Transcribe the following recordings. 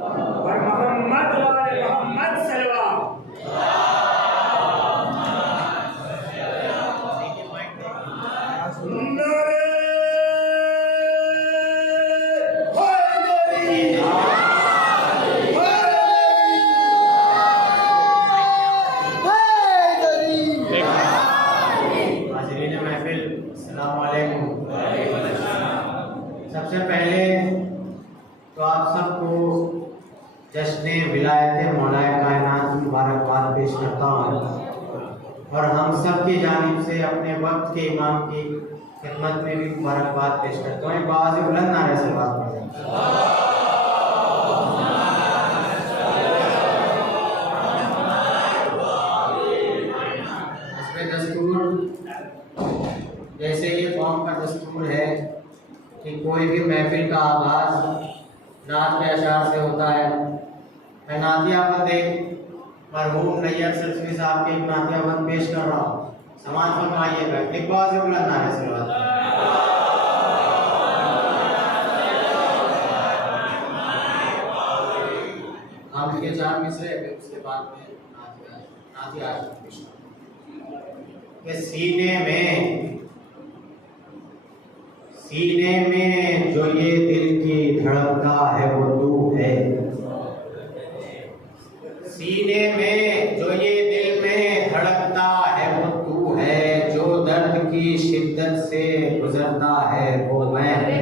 اور محمد والے محمد صلوات السلام علیکم۔ سب سے پہلے تو آپ سب کو جشن ولایت مولا کائنات کی مبارکباد پیش کرتا ہوں، اور ہم سب کی جانب سے اپنے وقت کے امام کی خدمت میں بھی مبارکباد پیش کرتا ہوں۔ ایک آواز بلند نعرہ سے بات کریں۔ جیسے یہ قوم کا دستور ہے کہ کوئی بھی محفل کا آغاز نعت کے اشعار سے ہوتا ہے۔ میں نعتیہ بند مرحوم نیت سلسوی صاحب کے ایک نعتیہ بند پیش کر رہا ہوں، سماعت فرمائیے گا۔ ایک بار سے بلند نعرے سے بات کریں۔ ہم یہ 4 مصرے پھر اس کے بعد میں نعتیہ پیش کروں کہ سینے میں جو یہ دل کی دھڑکتا ہے وہ تو ہے، سینے میں جو یہ دل میں دھڑکتا ہے وہ تو ہے، جو درد کی شدت سے گزرتا ہے وہ میں ہوں۔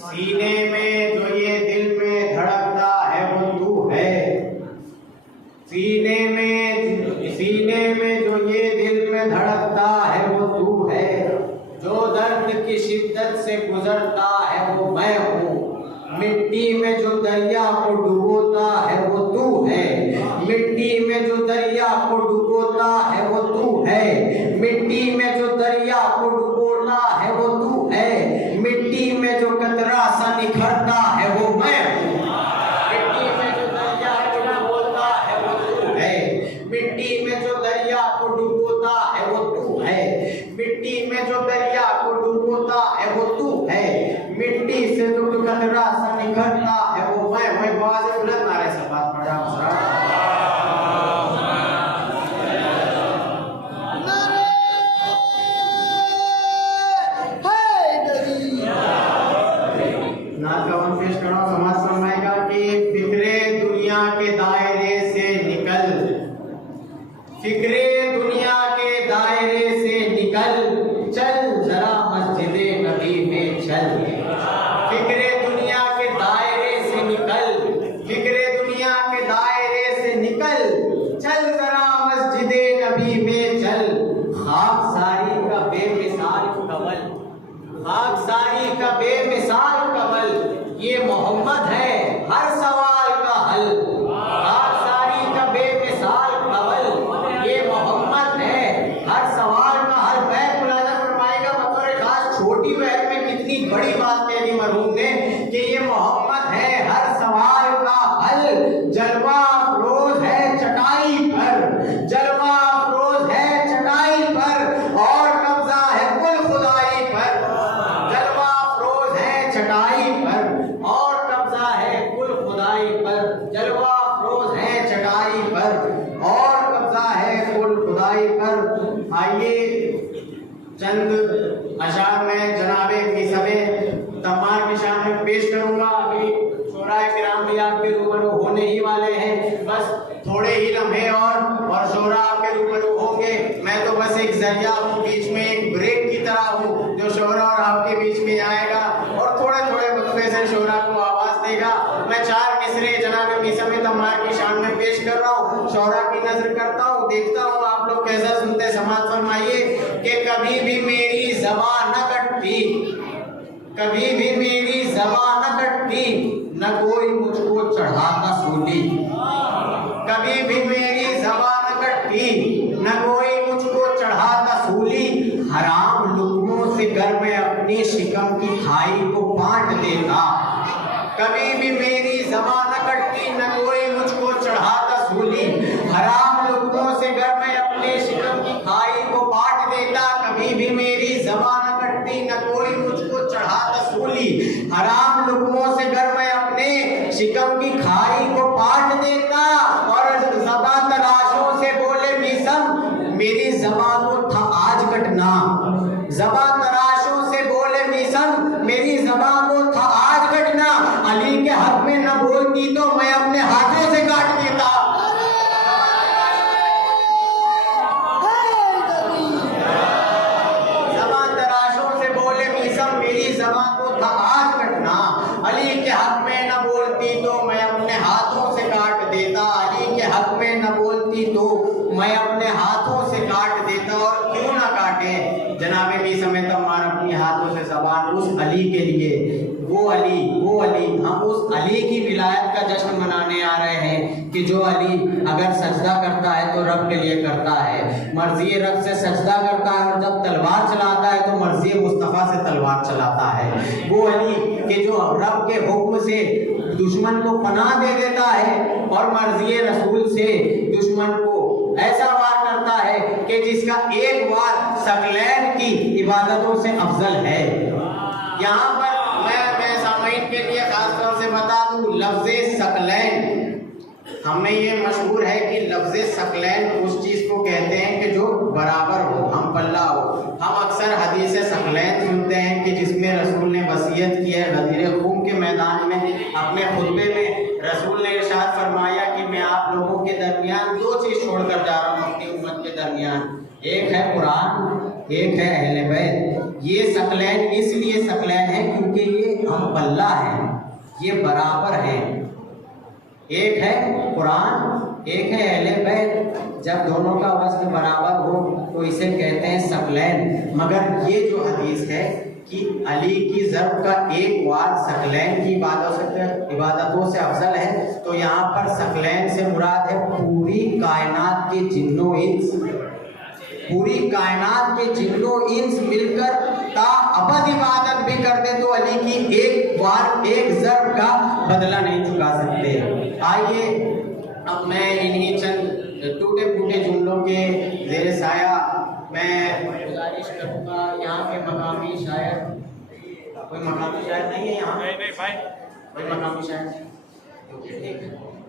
سینے میں جو یہ دل میں دھڑکتا ہے وہ تو ہے، سینے میں جو یہ دل میں دھڑکتا ہے وہ تو ہے، جو درد کی شدت سے گزرتا ہے وہ میں ہوں۔ مٹی میں جو دریا کو ڈبوتا ہے وہ تو ہے، مٹی میں جو دریا کو ڈبوتا ہے وہ تو ہے، مٹی میں جو دریا کو ڈبوتا ہے وہ تو ہے، مٹی میں جو قطرہ سا نکھرتا ہے وہ میں ہوں۔ مٹی میں جو دریا کو ڈبوتا ہے وہ تو ہے، مٹی میں جو دریا کو ڈبوتا ہے وہ تو ہے، مٹی میں جو دریا کو ڈبوتا ہے وہ تو ہے، مٹی سے جو قطرہ سا نکھرتا ہے وہ میں ہوں۔ باز بلند نعرے سے بات پڑھا نعت کا ون پیش کر رہا ہوں، سماعت فرمائے گا کہ فکرے دنیا کے دائرے سے نکل، فکرے دنیا کے دائرے سے نکل، چل ذرا مسجد نبی میں چل۔ فکرے دنیا کے دائرے سے نکل، فکرے دنیا کے دائرے سے نکل، چل ذرا مسجد نبی میں چل۔ خاکساری کا بے مثال کنول، خاکساری کا بے مثال کنول، یہ محمد ہے ہر سوال کا حل۔ خاکساری کا بے مثال کنول، یہ محمد ہے ہر سوال کا حل۔ بیت ملاحظہ فرمائے گا بطور خاص چھوٹی بیت میں کتنی بڑی بات کہہ دی مرحوم نے کہ یہ محمد ہے ہر سوال کا حل۔ جلوہ افروز ہے چٹائی پر، جلوہ افروز ہے چٹائی پر، اور قبضہ ہے کل خدائی پر۔ جلوہ افروز ہے چٹائی پر، اور قبضہ ہے کل خدائی پر۔ جلوہ افروز ہے چٹائی پر، اور قبضہ ہے کل خدائی پر۔ آئیے چند اشعار میں جناب میثم تمار کی شان میں پیش کروں گا۔ ابھی شعراء کرام بھی آپ کے روبرو ہونے ہی والے ہیں، بس تھوڑے ہی لمحے اور شعراء آپ کے روبرو ہوں گے۔ میں تو بس ایک ذریعہ ہوں، بیچ میں ایک بریک کی طرح ہوں جو شعراء اور آپ کے بیچ میں آئے گا اور تھوڑے تھوڑے وقفے سے شعراء کو آواز دے گا۔ میں 4 مصرے جناب میثم تمار کی شان میں پیش کر رہا ہوں، شعراء کی نظر کرتا ہوں، دیکھتا ہوں آپ لوگ کیسا سنتے۔ سماعت فرمائیے کہ کبھی بھی میری زبان نہ کٹتی، کبھی بھی میری زبان نہ کٹتی، نہ کوئی مجھ کو چڑھاتا سولی۔ کبھی بھی میری زبان نہ کٹتی، نہ کوئی مجھ کو چڑھاتا سولی۔ حرام لقموں سے گر میں اپنی شکم کی کھائی کو بانٹ دیتا۔ کبھی بھی میری زبان نہ کٹتی، نہ کوئی مجھ کو چڑھاتا سولی۔ حرام لقموں سے گر میں اپنی شکم کی کھائی کو بانٹ دیتا۔ کبھی بھی میری زبان نہ کٹتی، نہ کوئی مجھ کو چڑھاتا سولی۔ حرام لقموں سے گر میں اپنے شکم کی کھائی کو پاٹ دیتا اور زبان تراشوں سے بولے میسم میری زبان کو تھا آج کٹنا. زبان تراشوں سے بولے میسم میری زبان کو تھا آج کٹنا. علی کے حق میں نہ بولتی تو میں اپنے ہاتھوں سے کاٹ دیتا. زبان تراشوں سے بولے میسم میری زبان کو تھا آج کٹنا. علی کے حق میں نہ بولتی تو میں اپنے ہاتھوں سے کاٹ دیتا. علی کے حق میں نہ بولتی تو میں اپنے ہاتھوں سے کاٹ دیتا. اور کیوں نہ کاٹے جناب میسم تمار اپنی ہاتھوں سے زبان اس علی کے لیے. وہ علی ہم اس علی کی ولایت کا جشن منانے آ رہے ہیں کہ جو علی اگر سجدہ کرتا ہے تو رب کے لیے کرتا ہے, مرضی رب سے سجدہ کرتا ہے, اور جب تلوار چلاتا ہے تو مرضی مصطفیٰ سے تلوار چلاتا ہے. وہ علی کہ جو رب کے حکم سے دشمن کو پناہ دے دیتا ہے اور مرضی رسول سے دشمن کو ایسا وار کرتا ہے کہ جس کا ایک وار ثقلین کی عبادتوں سے افضل ہے. یہاں پر میں سامعین کے لیے خاص طور سے بتا دوں, لفظ ثقلین ہمیں یہ مشہور ہے کہ لفظ ثقلین اس چیز کو کہتے ہیں کہ جو برابر ہو, ہم پلہ ہو. ہم اکثر حدیث ثقلین سنتے ہیں کہ جس میں رسول نے وصیت کی ہے. غدیر خون کے میدان میں اپنے خطبے میں رسول نے ارشاد فرمایا کہ میں آپ لوگوں کے درمیان دو چیز چھوڑ کر جا رہا ہوں اپنی امت کے درمیان, ایک ہے قرآن, ایک ہے اہل بیت. یہ ثقلین اس لیے ثقلین ہے کیونکہ یہ ہم پلہ ہیں, یہ برابر ہیں. ایک ہے قرآن, ایک ہے اہل بیت. جب دونوں کا وزن برابر ہو تو اسے کہتے ہیں ثقلین. مگر یہ جو حدیث ہے کہ علی کی ضرب کا ایک وار ثقلین کی عبادتوں سے افضل ہے, تو یہاں پر ثقلین سے مراد ہے پوری کائنات کے جن و انس. پوری کائنات کے جن و انس مل کر تا ابد عبادت بھی کر دے تو علی کی ایک وار ایک ضرب کا بدلہ نہیں چکا سکتے. آئیے اب میں انہی چند ٹوٹے پھوٹے جملوں کے زیر سایہ میں گزارش کروں گا. یہاں کے مقامی شاعر, کوئی مقامی شاعر نہیں ہے یہاں؟ نہیں بھائی, کوئی مقامی شاعر نہیں.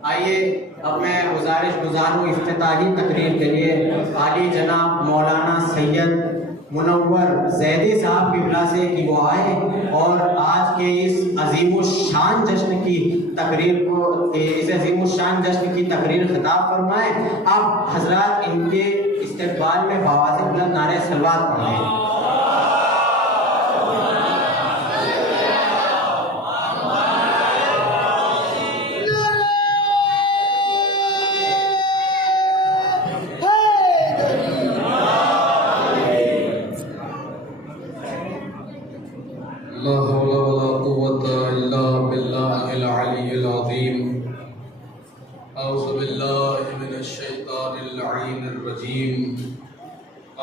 آئیے اب میں گزار ہوں افتتاحی تقریر کے لیے عالی جناب مولانا سید منور زیدی صاحب کی بلا سے کہ وہ آئے اور آج کے اس عظیم الشان جشن کی تقریر خطاب فرمائیں. آپ حضرات ان کے استقبال میں بآواز بلند نعرہ صلوات پڑھیں.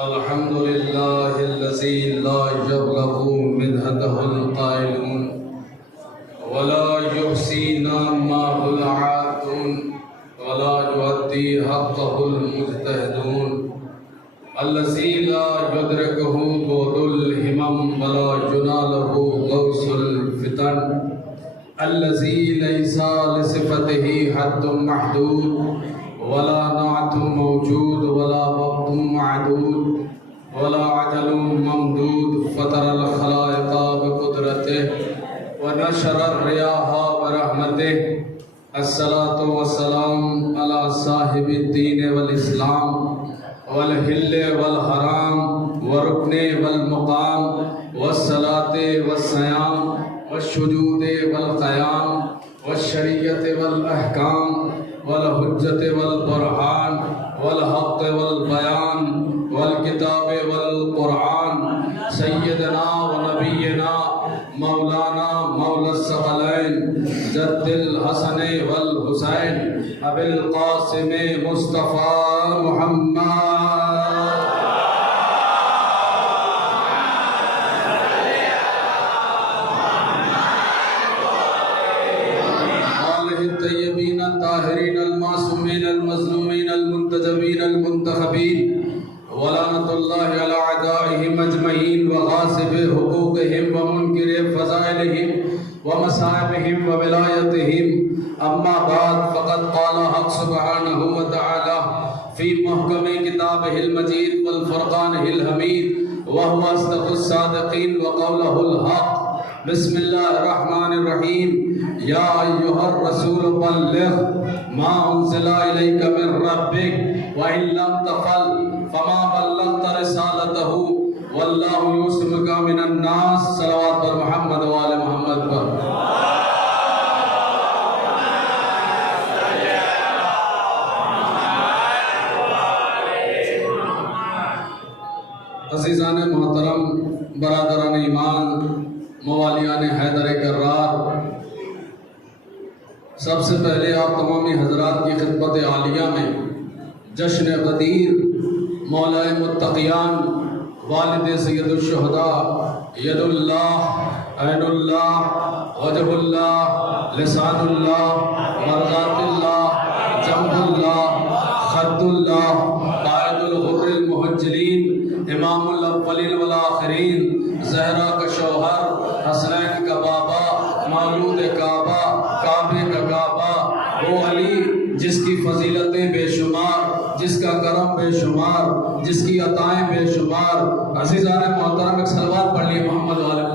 الحمد لله الذي لا يبلغ مدحته القائلون ولا يحصي نعمه العادون ولا يؤدي حقه المجتهدون الذي لا يدركه بعد الهمم ولا يناله غوث الفتن الذي ليس لصفته حد محدود ولا نعت موجود ولا وقت معدود ولا عجل ممدود فطر الخلائق بقدرته ونشر الرياح برحمته. الصلاة والسلام على صاحب الدين والإسلام والحل والحرام وركن والمقام والصلاة والصيام والسجود والقيام والشريعة والأحكام والحجة والبرهان والحق والبيان والكتاب والقرآن سيدنا ونبينا مولانا مولى الثقلين جد الحسن والحسين أبي القاسم مصطفى محمد الطيبين الطاهرين المعصومين المظلومين المنتجبين المنتخبين ولعنة الله على أعدائهم أجمعين وغاصب حقوقهم ومنكر فضائلهم ومصائبهم وولایتهم اما بعد فقد قال حق سبحانه وتعالى في محكم كتابه المجيد والفرقانه الحميد وهو أصدق الصادقين وقوله الحق بسم الله الرحمن الرحيم يا أيها الرسول بلغ ما أنزل إليك من ربك وإن لم تفعل فما بلغت رسالته والله يعصمك من الناس صلوات پر محمد وآل محمد پر عزیزان محترم، برادران ایمان، موالیان حیدر کرار، سب سے پہلے آپ تمامی حضرات کی خدمت عالیہ میں جشن غدیر مولا متقیان والد سید الشہداء ید اللہ عین اللہ وجہ اللہ لسان اللہ مرضات اللہ جمع اللہ خط اللہ قائد الغر المحجلین امام الاولین والآخرین زہرا کا شوہر حسنین کا بابا مولود کعبہ کعبے کا کعبہ وہ علی جس کی فضیلتیں بے شمار، جس کا کرم بے شمار، جس کی عطائیں بے شمار۔ عزیزان محترم، ایک صلوات پڑھ لیے محمد والے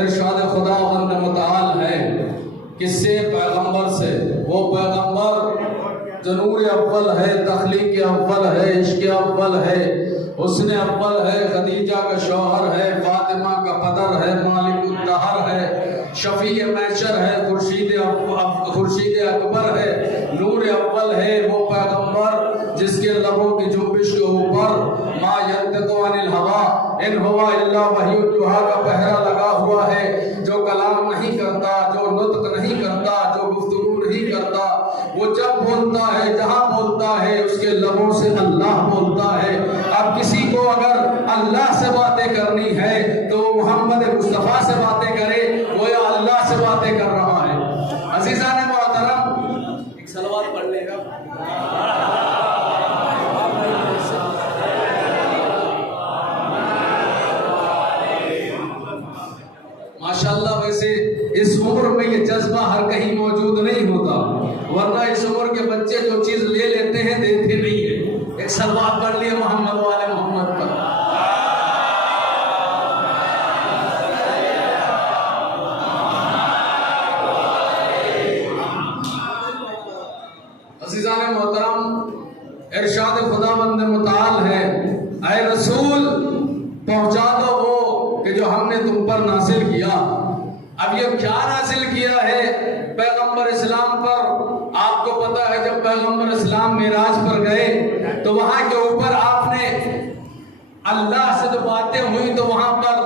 ارشاد خدا بند متعال ہے کس سے؟ پیغمبر سے۔ وہ پیغمبر جو نور اول ہے، تخلیق اول ہے، عشق اول ہے، حسن اول ہے، خدیجہ کا شوہر ہے، فاطمہ کا پدر ہے، مالک الدہر ہے، شفیع محشر ہے، خورشید اکبر ہے، نور اول ہے۔ وہ پیغمبر جس کے لبوں کی جنبش کے اوپر ما ینطق عن الہویٰ ان ہوا الا وحی یوحیٰ کا پہرا لگا ہوا ہے، جو کلام نہیں کرتا، جو نطق نہیں کرتا، جو گفتگو نہیں کرتا، وہ جب بولتا ہے، جہاں بولتا ہے، اس کے لبوں سے اللہ بولتا ہے۔ اب کسی کو اگر اللہ سے باتیں کرنی ہے تو وہ محمد مصطفیٰ سے باتیں کرے، وہ یا اللہ سے باتیں کر رہا ہے۔ عزیزان محترم، ایک صلوات پڑھ لے گا۔ ماشاءاللہ، ویسے اس عمر میں یہ جذبہ ہر کہیں موجود نہیں ہوتا، ورنہ اس عمر کے بچے جو چیز لے لیتے ہیں دیتے نہیں ہیں۔ ایک صلوات پڑھ لیے محمد والے محمد پر۔ عزیزان محترم، ارشاد خداوند متعال ہے، اے رسول پہنچا دو وہ کہ جو ہم نے تم پر نازل کیا۔ اب یہ کیا نازل کیا ہے؟ پیغمبر اسلام پر۔ آپ کو پتا ہے جب پیغمبر اسلام معراج پر گئے تو وہاں کے اوپر آپ نے اللہ سے جو باتیں ہوئی تو وہاں پر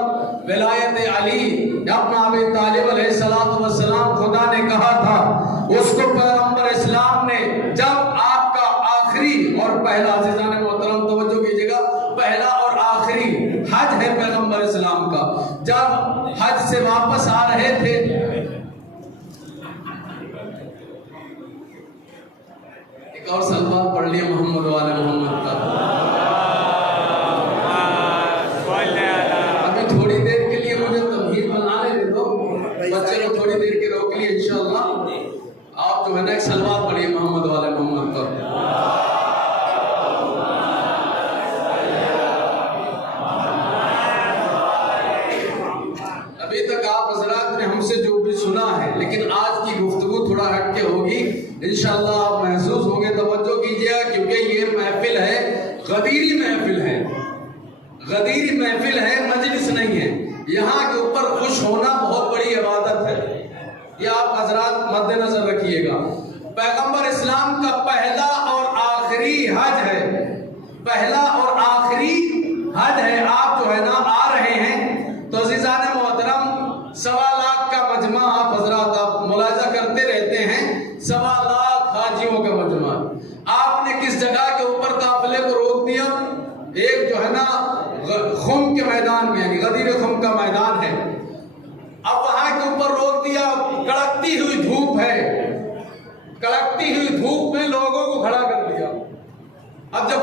ولایت علی اپنا ابی طالب علیہ السلام خدا نے کہا تھا، اس کو پیغمبر اسلام نے جب آپ کا آخری اور پہلا، عزیزان محترم توجہ کیجئے گا، پہلا اور آخری حج ہے پیغمبر اسلام کا، جب حج سے واپس آ رہے تھے ایک اور صلوات پڑھ لیے محمد والے محمد کا۔ ابھی تھوڑی دیر کے لیے مجھے تمہید بنانے دے دو، بچے کو تھوڑی دیر کے روک لیے انشاءاللہ۔ آپ جو ہے نا ایک صلوات پڑھیے محمد والے محمد کا۔ ابھی تک آپ حضرات نے ہم سے جو بھی سنا ہے، لیکن آج کی گفتگو تھوڑا ہٹ کے ہوگی، انشاءاللہ آپ محسوس ہوں گے۔ توجہ کیجئے گا کیونکہ یہ محفل ہے، غدیری محفل ہے، غدیری محفل ہے، مجلس نہیں ہے۔ یہاں کے اوپر خوش ہونا بہت بڑی عبادت ہے، یہ آپ حضرات مد نظر رکھیے گا۔ پیغمبر اسلام کا پہلا اور آخری حج ہے، پہلا اور آخری حج ہے۔ آپ جو ہے نا آ رہے ہیں تو عزیزان محترم، 1.25 لاکھ کا مجمع آپ حضرات آپ ملاحظہ کرتے رہتے ہیں، 1.25 لاکھ حاجیوں کا مجمع۔ آپ نے کس جگہ کے اوپر قافلے کو روک دیا؟ ایک جو ہے نا خم کے میدان میں، یعنی غدیر خم کا میدان ہے۔ اب وہاں کے اوپر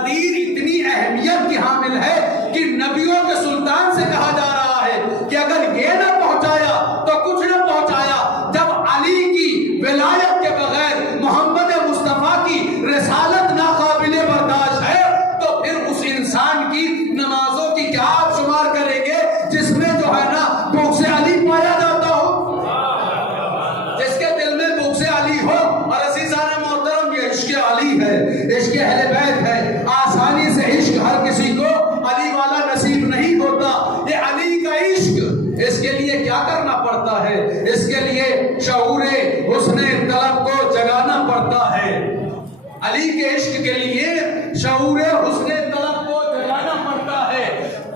غدیر اتنی اہمیت کی حامل ہے کہ نبیوں کے سلطان سے کہا جا رہا ہے کہ اگر یہ نہ پہنچایا تو کچھ نہ پہنچایا. جب علی کی ولایت کے بغیر محمد مصطفیٰ کی رسالت ناقابل برداشت ہے تو پھر اس انسان کی نمازوں کی کیا آپ شمار کریں گے جس میں جو ہے نا بغض علی پایا جاتا ہو، جس کے دل میں بغض علی ہو. اور عزیزان محترم یہ عشق علی ہے، عشق اہل بیت ہے. آسانی سے عشق ہر کسی کو علی والا نصیب نہیں ہوتا. یہ علی کا عشق، اس کے لیے کیا کرنا پڑتا ہے؟ اس کے لیے شعور حسن طلب کو جگانا پڑتا ہے. علی کے عشق کے لیے شعور حسن طلب کو جگانا پڑتا ہے.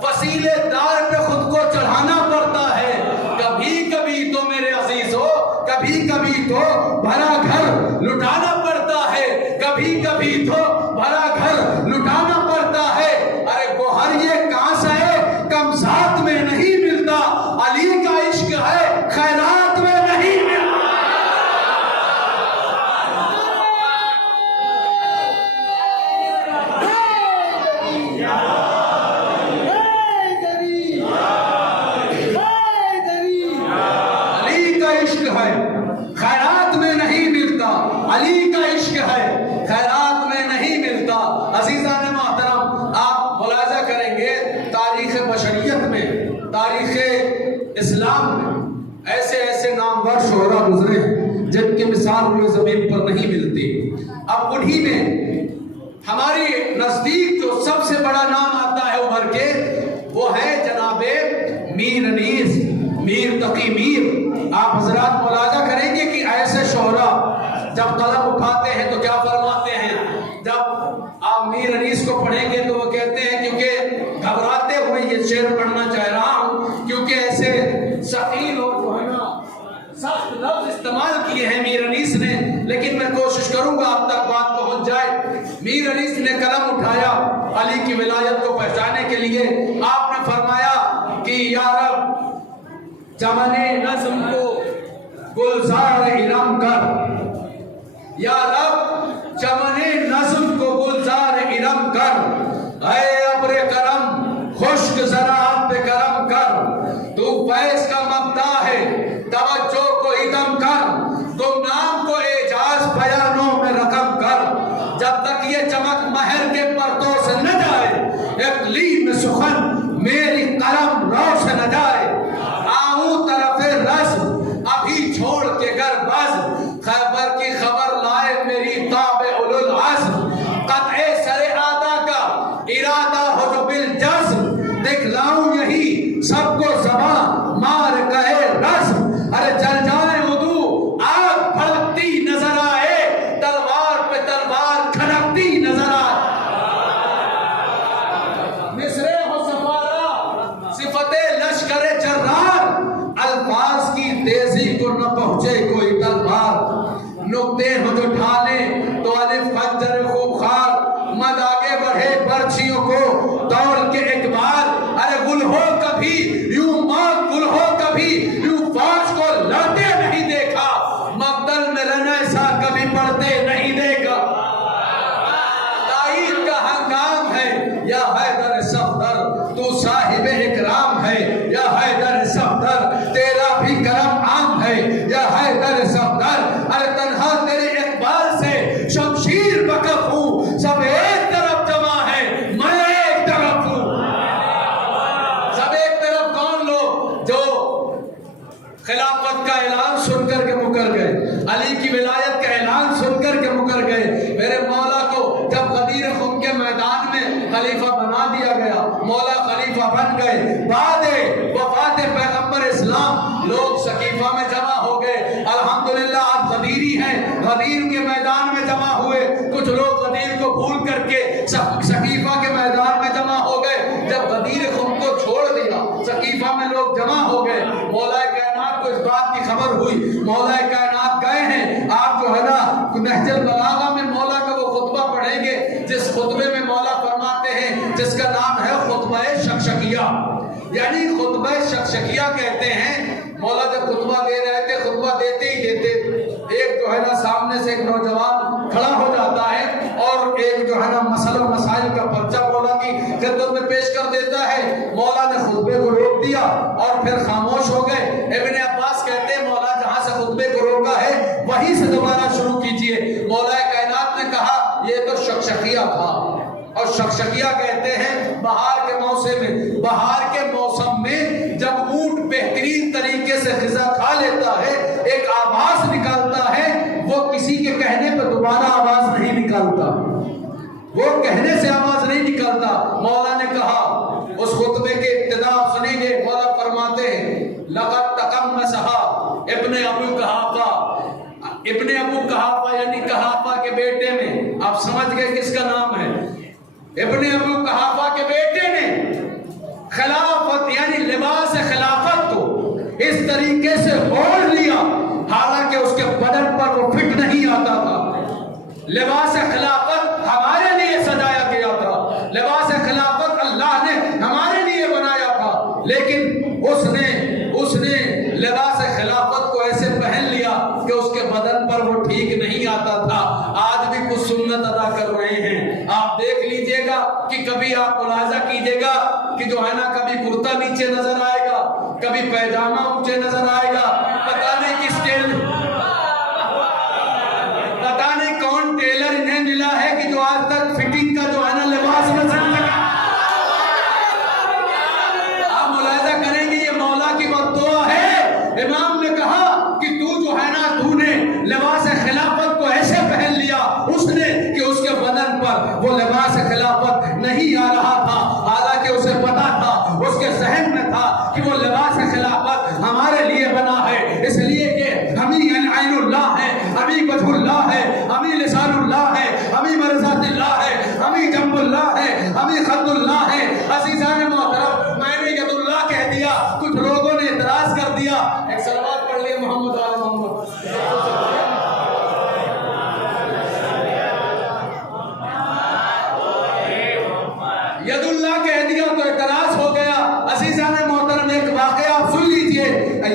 وسیلے دار پہ خود کو چڑھانا پڑتا ہے. کبھی کبھی تو میرے عزیزو، کبھی کبھی تو بھرا گھر لٹانا پڑتا ہے. کبھی کبھی تو بھرا گھر لٹانا پڑتا ہے. ارے گوہر یہ کہاں سے ہے؟ کم ذات میں نہیں ملتا. علی کا عشق ہے، خیرات میں نہیں ملتا. علی کا عشق ہے، خیرات میں نہیں ملتا. علی کا عشق ہے، خیرات میں نہیں ملتا. عزیزان محترم، آپ ملاحظہ کریں گے تاریخ بشریت میں، تاریخ اسلام میں ایسے ایسے نامور شعراء گزرے ہیں جن کی مثال روئے زمین پر نہیں ملتی. اب انہی میں ہمارے نزدیک جو سب سے بڑا نام آتا ہے ابھر کے، وہ ہے جناب میر انیس، میر تقی میر. آپ حضرات ملاحظہ کریں گے کہ ایسے شعراء جب قلم اٹھاتے ہیں تو کیا فرماتے ہیں؟ جب آپ میر انیس کو پڑھیں گے تو وہ کہتے ہیں کیونکہ گھبراتے ہوئے یہ شعر پڑھنا چاہ رہا ہوں، کیونکہ ایسے ثقیل اور جو ہے نا سخت لفظ استعمال کیے ہیں میر انیس نے، لیکن میں کوشش کروں گا آپ تک بات پہنچ جائے. میر انیس نے قلم اٹھایا علی کی ولایت کو پہچانے کے لیے. آپ نے فرمایا کہ یا رب چمن نظم کو گلزار ارم کر، یا رب چمن نظم کو گلزار ارم کر. اے ابر کرم خشک زراعت پہ کرم کر. تو فیض کا مبدا ہے، توجہ کو ادم کر. گمنام کو اعجاز بیانوں میں رقم کر. جب تک یہ چمک مہر کے پردوں سے نہ جائے، اقلیم سخن میری قلم رو سے نہ جائے. آؤں طرف رزم ابھی چھوڑ کے گر بزم، خیبر کی خبر لائے میری تاب اولو العزم. قطع سر آدھا کا ارادہ ہو جو بالجزم، دکھلاؤں یہی سب کو زباں مار کہے رزم. ارے چل جائے عدو آگ بھڑکتی نظر آئے، تلوار پہ تلوار کھڑکتی نظر آئے. مصرے ہو سفارہ صفت لشکر جرار، الفاظ کی تیزی کو نہ پہنچے کوئی تلوار. نقطے ہو جو ڈھالے تو الف خنجر خوب خار، مد آگے بڑھے برچھیوں کو دوڑ کے ایک بار. ارے گل ہو کبھی یوں موت، گل ہو کبھی یوں فوج کو لڑتے نہیں دیکھا، مقتل میں رہنا ایسا کبھی پڑھتے نہیں دیکھا. تائید کا ہنگام ہے یا حیدر صفدر، تو صاحب اکرام ہے یا حیدر صفدر. تیرا بھی کرم عام ہے یا حیدر صفدر. ارے تنہا تیرے اقبال سے شمشیر بکف ہوں، سب ایک طرف جمع ہے میں ایک طرف ہوں. سب ایک طرف کون لوگ جو خلافت کا اعلان سن کر کے مکر گئے، علی کی ولایت کا اعلان سن کر کے مکر گئے. میرے مولا کو جب غدیر خم کے میدان میں خلیفہ بنا دیا گیا، مولا خلیفہ بن گئے. بعد وفات پیغمبر اسلام لوگ سقیفہ میں جمع ہو گئے. الحمدللہ آپ غدیری ہیں، غدیر کے میدان میں جمع ہوئے. کچھ لوگ غدیر کو بھول کر کے سقیفہ کے میدان میں جمع ہو گئے. جب غدیر خم کو چھوڑ دیا، سقیفہ میں لوگ جمع ہو گئے. مولا کائنات کو اس بات کی خبر ہوئی، مولا کائنات گئے ہیں. آپ جو ہے نا نہج البلاغہ میں مولا کا وہ خطبہ پڑھیں گے جس خطبے میں مولا فرماتے ہیں، جس کا نام ہے خطبہ شکشکیہ. یعنی خطبہ شکشکیہ کہتے ہیں. مولا جب خطبہ دے رہے تھے، خطبہ دیتے ہی دیتے ایک جو ہے نا سامنے سے ایک نوجوان کھڑا ہو جاتا ہے اور ایک جو ہے نا مسئلہ مسائل کا پرچہ مولا کی خدمت میں پیش کر دیتا ہے۔ مولا نے خطبے کو روک دیا اور پھر خاموش ہو گئے۔ ابن عباس کہتے ہیں مولا جہاں سے خطبے کو روکا ہے وہیں سے دوبارہ شروع کیجئے۔ مولا کائنات نے کہا یہ تو شکشکیہ تھا، اور شکشکیہ کہتے ہیں بہار کے موسم میں جب اونٹ بہترین طریقے سے غذا کھا لیتا ہے ایک آواز نکالتا ہے، وہ کسی کے کہنے پہ دوبارہ آواز نہیں نکالتا، وہ کہنے سے آواز نہیں نکالتا۔ مولا نے کہا اس خطبے کے ابتدا آپ سنیں گے، مولا فرماتے ہیں لقد تقمصھا ابن ابو قحافہ یعنی قحافہ کے بیٹے میں، آپ سمجھ گئے کس کا نام ہے؟ ابن ابو قحافہ کے بیٹے نے خلافت یعنی لباس خلافت کو اس طریقے سے اوڑھ لیا، حالانکہ اس کے بدن پر وہ فٹ نہیں آتا تھا۔ لباس خلافت ہمارے لیے سجایا گیا تھا، لباس خلافت اللہ نے ہمارے لیے بنایا تھا، لیکن اس نے لباس خلافت کو ایسے پہن لیا کہ اس کے بدن پر وہ ٹھیک نہیں آتا تھا۔ آج بھی کچھ سنت ادا کر رہے ہیں، آپ دیکھ لیجئے گا کہ کبھی آپ ملاحظہ کیجئے گا کہ جو ہے نا کبھی کرتا نیچے نظر آئے گا، کبھی پیجامہ اونچے نظر آئے گا، پتہ نہیں کس پتہ نہیں کون ٹیلر انہیں ملا ہے کہ جو آج تک فٹنگ کا جو ہے نا لباس نظر لگا۔ آپ ملاحظہ کریں گے یہ مولا کی بددعا ہے۔ امام نے کہا کہ تو نے لباس خلافت کو ایسے پہن لیا، اس نے کہ اس کے بدن پر وہ لباس خلافت نہیں آ رہا تھا، حالانکہ اسے پتا تھا، اس کے ذہن میں تھا کہ وہ لباس خلافت ہمارے لیے بنا ہے، اس لیے کہ ہمیں عین اللہ ہے، ہمیں وجہ اللہ ہے، ہمیں لسان اللہ ہے، ہمیں مرضات اللہ ہے، ہمیں جنب اللہ ہے، ہمیں خد اللہ ہے۔ عزیزان محترم، میں نے ید اللہ کہہ دیا، کچھ لوگوں نے اعتراض کر دیا۔ ایک صلوات پڑھ لیے محمد آل محمد۔ ید اللہ کہہ دیا تو اعتراض ہو گیا۔ عزیزان محترم، ایک واقعہ آپ سن لیجئے،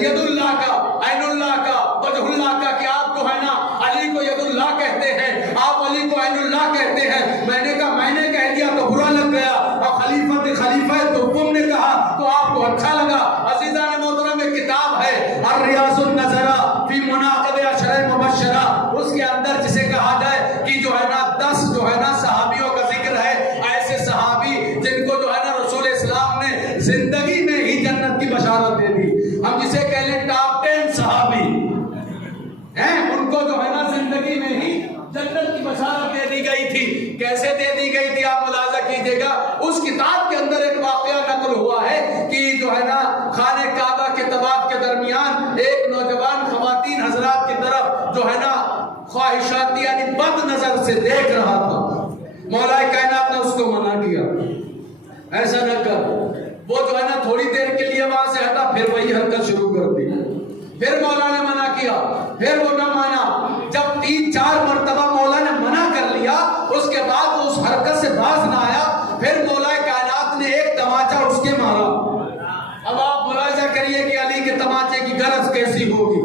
ید اللہ کا، عین اللہ کا، وجہ اللہ کا، کہ آپ کو ہے نا علی کو ید اللہ کہتے ہیں، آپ علی کو عین اللہ کہتے ہیں۔ میں نے کہا میں نے کہہ دیا تو برا لگ گیا، اور خلیفہ تو تم نے کہا تو آپ کو اچھا لگا۔ عزیزان محترم، ایک کتاب ہے الریاض النظرہ فی مناقب اشرار مبشرہ، اس کے اندر جسے کہا جائے کہ جو ہے نا 10 جو ہے نا صحابیوں کا ذکر ہے، ایسے صحابی جن کو جو ہے نا رسول اسلام نے زندگی میں ہی جنت کی بشارت دے دی، ہم جسے کہہ لیں ٹاپ 10 صحابی ہیں، ان کو جو ہے نا زندگی میں ہی جنت کی بشارت دے دی گئی تھی۔ کیسے دے دی گئی تھی آپ ملاحظہ کیجئے گا، اس کتاب کے اندر ایک واقعہ نقل ہوا ہے کہ جو ہے نا خانہ کعبہ کے طواف کے درمیان ایک نوجوان خواتین حضرات کی طرف جو ہے نا خواہشاتی یعنی بد نظر سے دیکھ رہا تھا۔ مولا کائنات نے اس کو منع کیا، ایسا نہ کر۔ وہ جو ہے نا تھوڑی دیر کے لیے وہاں سے ہٹا، پھر وہی حرکت شروع کر دی، پھر مولا نے منع کیا، پھر وہ نہ مانا۔ جب 3-4 مرتبہ مولا نے منع کر لیا، اس کے بعد وہ اس حرکت سے باز نہ آیا، پھر مولا کائنات نے ایک تماچا اس کے مارا۔ اب آپ ملاحظہ کریے کہ علی کے تماچے کی غرض کیسی ہوگی۔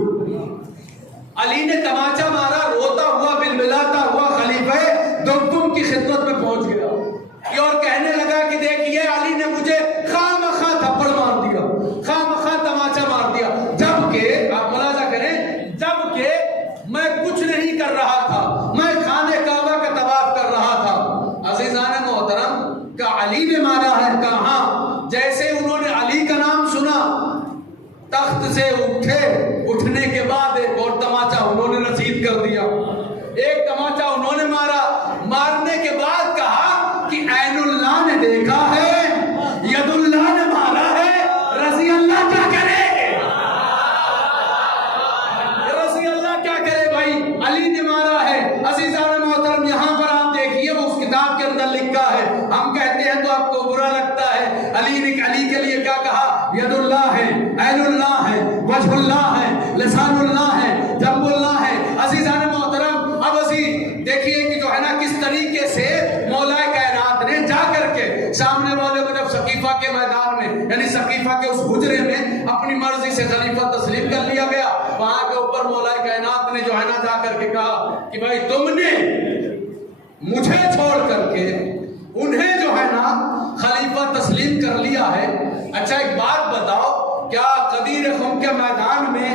علی نے تماچا مارا، روتا ہوا بلبلاتا ہوا خلیفہ دمدم کی خدمت میں پہنچ گیا اور کہنے لگا کہ دیکھیے علی نے مجھے خواہ مخواہ تھپڑ مار دیا، خواہ مخواہ تماچا مار دیا، جبکہ آپ ملاحظہ کریں، جبکہ میں کچھ نہیں کر رہا تھا، میں خانہ کعبہ کا طواف کر رہا تھا۔ عزیزان محترم، کہ علی نے مارا ہے، کہاں؟ جیسے انہوں نے علی کا نام سنا، تخت سے اٹھنے کے بعد ایک اور تماچا انہوں نے رسید کر دیا، ایک تماچا انہوں نے مارا، مارنے کے بعد کہا کہ عین اللہ نے دیکھا ہے، ید اللہ نے مارا ہے، رضی اللہ کیا کرے، رضی اللہ کیا کرے بھائی، علی نے مارا ہے۔ عزیزان محترم، یہاں پر آپ دیکھیے وہ اس کتاب کے اندر لکھا ہے، ہم کہتے ہیں تو آپ کو برا لگتا ہے، علی نے علی کے لیے کیا کہا؟ ید اللہ ہے، عین اللہ ہے، وجہ اللہ ہے، لسان اللہ ہے، جنب اللہ ہے۔ عزیزان محترم، اب دیکھیے کہ جو ہے نا کس طریقے سے مولا کائنات نے جا کر کے سامنے والے کو جب سقیفہ کے میدان میں یعنی سقیفہ کے اس حجرے میں اپنی مرضی سے خلیفہ تسلیم کر لیا گیا، وہاں کے اوپر مولا کائنات نے جو ہے نا جا کر کے کہا کہ بھائی تم نے مجھے چھوڑ کر کے انہیں جو ہے نا خلیفہ تسلیم کر لیا ہے۔ اچھا ایک بات بتاؤ، کیا غدیر خم کے میدان میں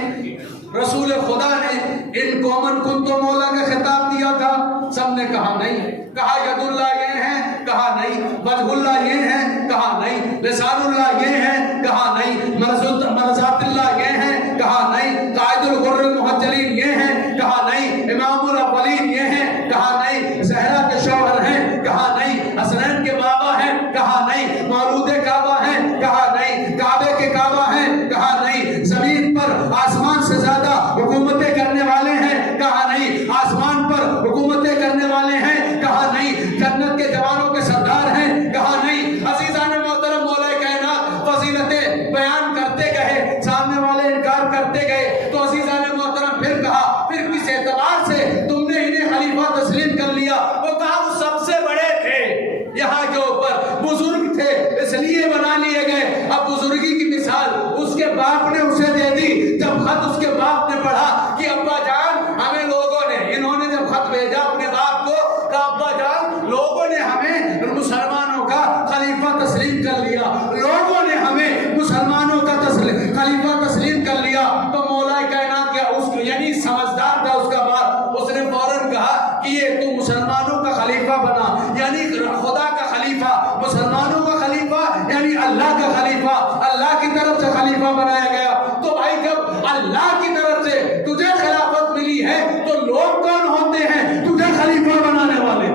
رسول خدا نے ان قومن کنتم مولا کا خطاب دیا تھا؟ سب نے کہا نہیں۔ کہا ید اللہ یہ ہے؟ کہا نہیں۔ وجہ اللہ یہ ہے؟ کہا نہیں۔ لسان اللہ یہ ہے؟ کہا نہیں۔ مرضات اللہ یہ ہے؟ کہا نہیں۔ قائد الغر المحجلین یہ ہے؟ کہا نہیں۔ امام الاولین یہ ہے؟ کہا نہیں۔ زہرا کے شوہر ہیں؟ کہا نہیں۔ حسنین کے بابا ہیں؟ کہا نہیں۔ مولود کعبہ ہیں؟ کہا نہیں۔ کعبے کے کعبہ ہیں؟ کہا نہیں۔ زمین پر آسمان سے زیادہ حکومتیں کرنے والے ہیں؟ کہا نہیں۔ آسمان پر حکومتیں کرنے والے ہیں؟ کہا نہیں۔ جنت کے جوانوں کے سردار ہیں؟ کہا نہیں۔ عزیزان محترم، مولا کائنات فضیلتیں بیان کرتے گئے، سامنے والے انکار کرتے گئے، تو عزیزان محترم پھر کہا، پھر کس اعتبار سے تم نے انہیں خلیفہ تسلیم کر لیا؟ وہ کہا وہ سب سے بڑے تھے یہاں کے اوپر، بزرگ تھے اس لیے بنا لیے گئے۔ اب بزرگی کی مثال اس کے باپ نے اسے دے دی۔ جب خط اس کے باپ نے پڑھا کہ ابا جان ہمیں لوگوں نے، انہوں نے جب خط بھیجا اپنے باپ کو، کہا ابا جان لوگوں نے ہمیں مسلمانوں کا خلیفہ تسلیم کر لیا، لوگوں نے ہمیں مسلمانوں کا خلیفہ تسلیم کر لیا۔ تو مولا کائنات کا اس یعنی سمجھدار تھا اس کا باپ، اس نے فوراً کہا کہ یہ تو مسلمانوں کا خلیفہ بنا، یعنی خدا کا خلیفہ، مسلمانوں کا خلیفہ یعنی اللہ کا خلیفہ، اللہ کی طرف سے خلیفہ بنایا گیا۔ تو بھائی جب اللہ کی طرف سے تجھے خلافت ملی ہے تو لوگ کون ہوتے ہیں تجھے خلیفہ بنانے والے؟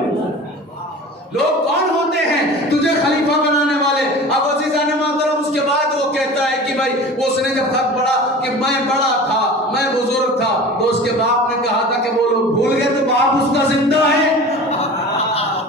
لوگ کون ہوتے ہیں تجھے خلیفہ بنانے والے؟ اب عزیزان محترم اس کے بعد وہ کہتا ہے کہ بھائی اس نے جب خط پڑھا کہ میں بڑا تھا، میں بزرگ تھا، تو اس کے باپ نے کہا تھا کہ وہ لوگ بھول گئے تو باپ اس کا زندہ ہے،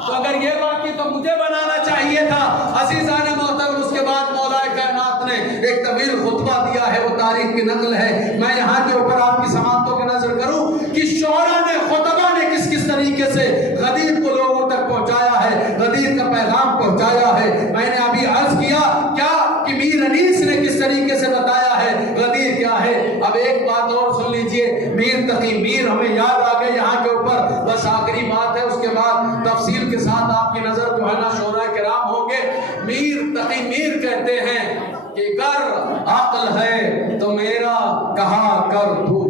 تو اگر یہ بات کی تو مجھے بنانا چاہیے تھا۔ عزیزان محترم اس کے بعد مولا کائنات نے ایک طویل خطبہ دیا ہے، وہ تاریخ کی نقل ہے، میں یہاں کے اوپر آپ کی سماعتوں کی نظر کروں کہ شعراء نے، خطبہ نے کس کس طریقے سے غدیر کو لوگوں تک پہنچایا ہے، غدیر کا پیغام پہنچایا ہے۔ میں نے ابھی عرض کیا کیا کہ میر انیس نے کس طریقے سے بتایا ہے غدیر کیا ہے۔ اب ایک بات اور سن لیجئے، میر تقی میر ہمیں یاد آ گئے یہاں کے اوپر، بس آخری بات ہے، اس کے بعد تفصیل کے ساتھ آپ کی نظر جو ہے نا شعراء کرام ہوں گے۔ میر تقی میر کہتے ہیں کہ گر عقل ہے تو میرا کہا کر تو،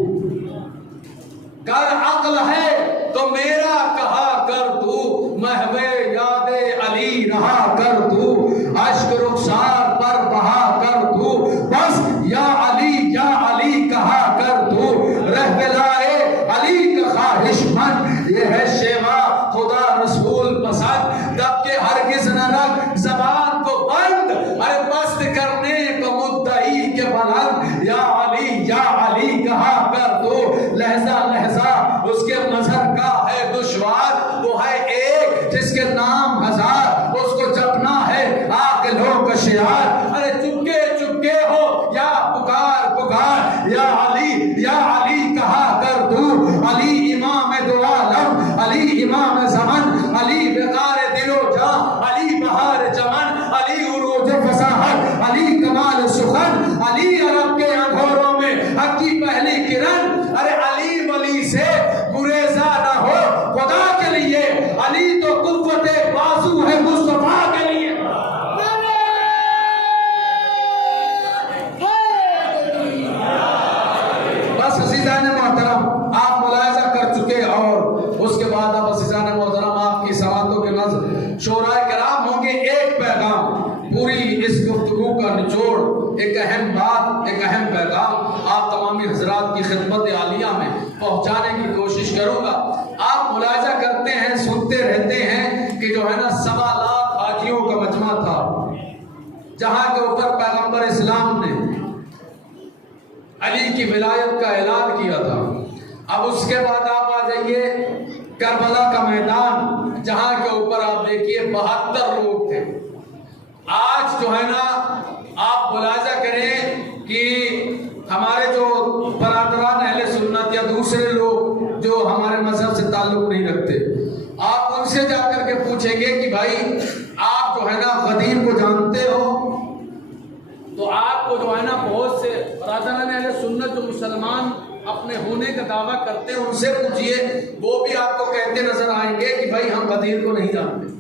گر عقل ہے تو میرا کہا کر تو، محو یاد علی رہا کر تو، اشک رخسار پر بہا کر تو، بس یا علی کہا کر تو، رہ بلائے علی کا خواہش مند، یہ ہے شیوا خدا رسول پسند، دب کے ہرگز نہ رکھ زبان کو بند، ارے بست کرنے کو مدعی کے بلند، یا علی کہا کر تو، لہجہ لہجہ اس کے مظہر کا ہے دشوار، وہ ہے ایک جس کے نام ہزار، اس کو جپنا ہے عاقلوں کا شعار، ارے چپکے چپکے ہو یا پکار، یا علی کہا کر تو، علی امام دو عالم، علی امام زمن، علی وقار دل و جان، علی بہار چمن، علی عروج فصاحت، علی کمال سخن، علی عرب کے انگوروں میں حق کی پہلی کرن، ارے علی ولی سے گریزہ نہ ہو خدا کے لیے، علی تو قوت بازو ہے مصطفیٰ کے لیے۔ بس عزیزان محترم آپ ملاحظہ کر چکے، اور اس کے بعد اب عزیزان محترم آپ کی سماعتوں کے نظر شعراء کرام ہوں گے۔ ایک پیغام، پوری اس گفتگو کا نچوڑ، ایک اہم بات، ایک اہم پیغام آپ تمامی حضرات کی خدمت عالیہ میں پہنچانے کی کوشش کروں گا۔ آپ ملاحظہ کرتے ہیں، سنتے رہتے ہیں کہ جو ہے نا 7 لاکھ حاجیوں کا مجمع تھا، جہاں کے اوپر پیغمبر اسلام نے علی کی ولایت کا اعلان کیا تھا۔ اب اس کے بعد آپ آ جائیے کربلا کا میدان، جہاں کے اوپر آپ دیکھیے 72 لوگ تھے۔ آج جو ہے نا آپ ملاحظہ کریں کہ ہمارے جو برادران اہل سنت یا دوسرے لوگ جو ہمارے مذہب سے تعلق نہیں رکھتے، آپ ان سے جا کر کے پوچھیں گے کہ بھائی آپ جو ہے نا غدیر کو جانتے ہو، تو آپ کو جو ہے نا بہت سے برادران اہل سنت جو مسلمان اپنے ہونے کا دعویٰ کرتے ہیں ان سے پوچھئے، وہ بھی آپ کو کہتے نظر آئیں گے کہ بھائی ہم غدیر کو نہیں جانتے۔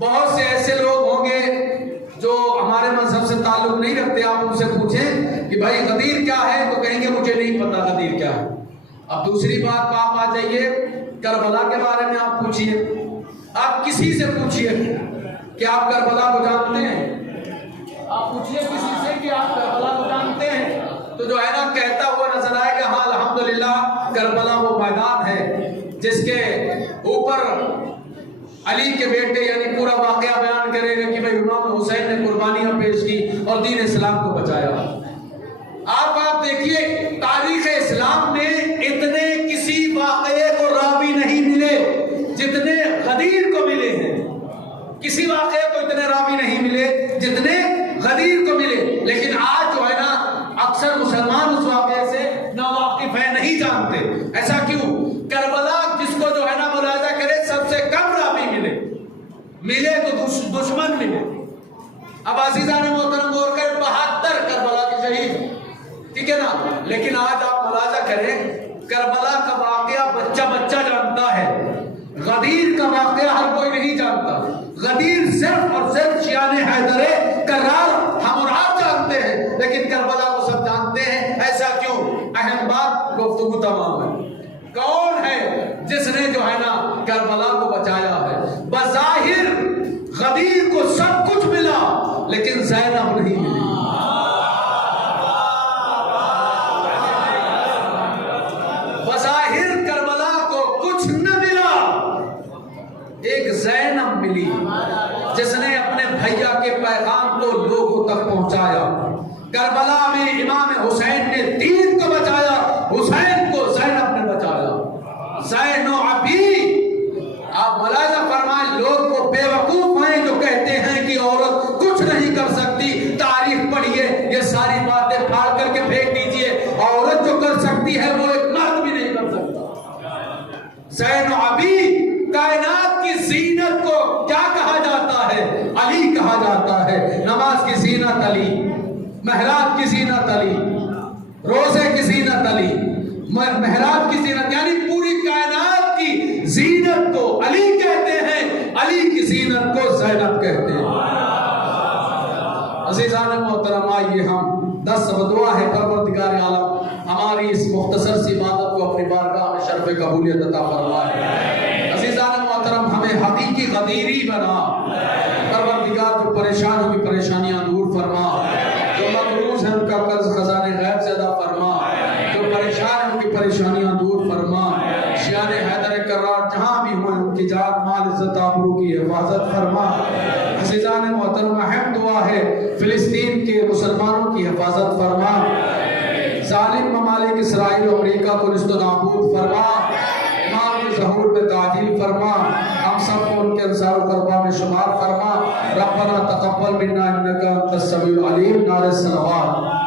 بہت سے ایسے لوگ ہوں گے جو ہمارے مذہب سے تعلق نہیں رکھتے، آپ ان سے پوچھیں کہ بھائی غدیر کیا ہے تو کہیں گے مجھے نہیں پتا غدیر کیا ہے۔ اب دوسری بات آپ آ جائیے کربلا کے بارے میں، آپ پوچھئے، آپ کسی سے پوچھئے کہ آپ کربلا کو جانتے ہیں، آپ پوچھئے کسی سے کہ آپ کربلا کو جانتے ہیں، تو جو ہے نا کہتا ہوا نظر آئے کہ ہاں الحمدللہ کربلا وہ میدان ہے جس کے اوپر علی کے بیٹے یعنی پورا واقعہ بیان کرے گا کہ بھائی امام حسین نے قربانیاں پیش کی اور دین اسلام کو بچایا۔ آپ دیکھیے تاریخ اسلام میں اتنے کسی واقعے کو راوی نہیں ملے جتنے غدیر کو ملے ہیں، کسی واقعے کو اتنے راوی نہیں ملے جتنے غدیر کو ملے، لیکن آج جو ہے نا اکثر مسلمان اس واقعے سے ناواقف ہیں، نہیں جانتے۔ ایسا کیوں؟ کربلا جس کو جو ہے نا ملاحظہ کرے سب سے کم راوی ملے تو دشمن ملے۔ اب عزیزان محترم غور کر 72 کربلا کے شہید، ٹھیک ہے نا، لیکن آج آپ ملاحظہ کریں کربلا کا واقعہ بچہ بچہ جانتا ہے، غدیر کا واقعہ ہر کوئی نہیں جانتا۔ غدیر صرف اور صرف شیعان حیدر کرار ہم اور آپ جانتے ہیں، لیکن کربلا کو سب جانتے ہیں۔ ایسا کیوں؟ اہم بات گفتگو تمام ہے، کون ہے جس نے جو ہے نا کربلا کو بچایا ہے؟ بظاہر غدیر کو سب کچھ ملا لیکن زینب نہیں ملی۔ بظاہر کربلا کو کچھ نہ ملا، ایک زینب ملی جس نے اپنے بھیا کے پیغام کو لوگوں تک پہنچایا۔ کربلا میں امام حسین نے دین کو بچایا، حسین کو زینب نے بچایا۔ زین و عبی، آپ ملاحظہ فرمائیں، لوگ کو بے وقوف ہیں جو کہتے ہیں کہ عورت کچھ نہیں کر سکتی۔ تاریخ پڑھیے، یہ ساری باتیں پھاڑ کر کے پھینک دیجئے، عورت جو کر سکتی ہے وہ ایک مرد بھی نہیں کر سکتا۔ زین و عبی، کائنات کی زینت کو کیا کہا جاتا ہے؟ علی کہا جاتا ہے۔ نماز کی زینت علی، محراب کی زینت علی، روزے کی زینت علی، محراب کی زینت، یعنی پوری کائنات کی زینت کو علی کہتے ہیں، علی کی زینت کو زینب کہتے ہیں۔ عزیزان محترم، آئیے ہم 10 بدعا ہے پروردگار عالم ہماری اس مختصر سی عبادت کو اپنی بارگاہ میں شرف قبولیت عطا فرمائے۔ عزیزان محترم، ہمیں حقیقی غدیری بنا، پروردگار جو پریشان ہوں کی پریشانیاں دور فرما، جو مقروض ہیں ان کا قرض خزانے غیب سے ادا فرما، جو پریشان ہیں ان کی پریشانیاں دور فرما۔ شیعان حیدر کرار جہاں بھی ہوں ان کی جان مال عزت آبرو کی حفاظت فرما۔ عزیزان محترم، اہم دعا ہے فلسطین کے مسلمانوں کی حفاظت فرما، ظالم ممالک اسرائیل و امریکہ کو نست و نابود فرما، امام کے ظہور میں تعجیل فرما، ہم سب کو ان کے انصار و قربا میں شمار فرما۔ ربنا تقبل منا انکا انت السمیع العلیم، نعرہ صلوات۔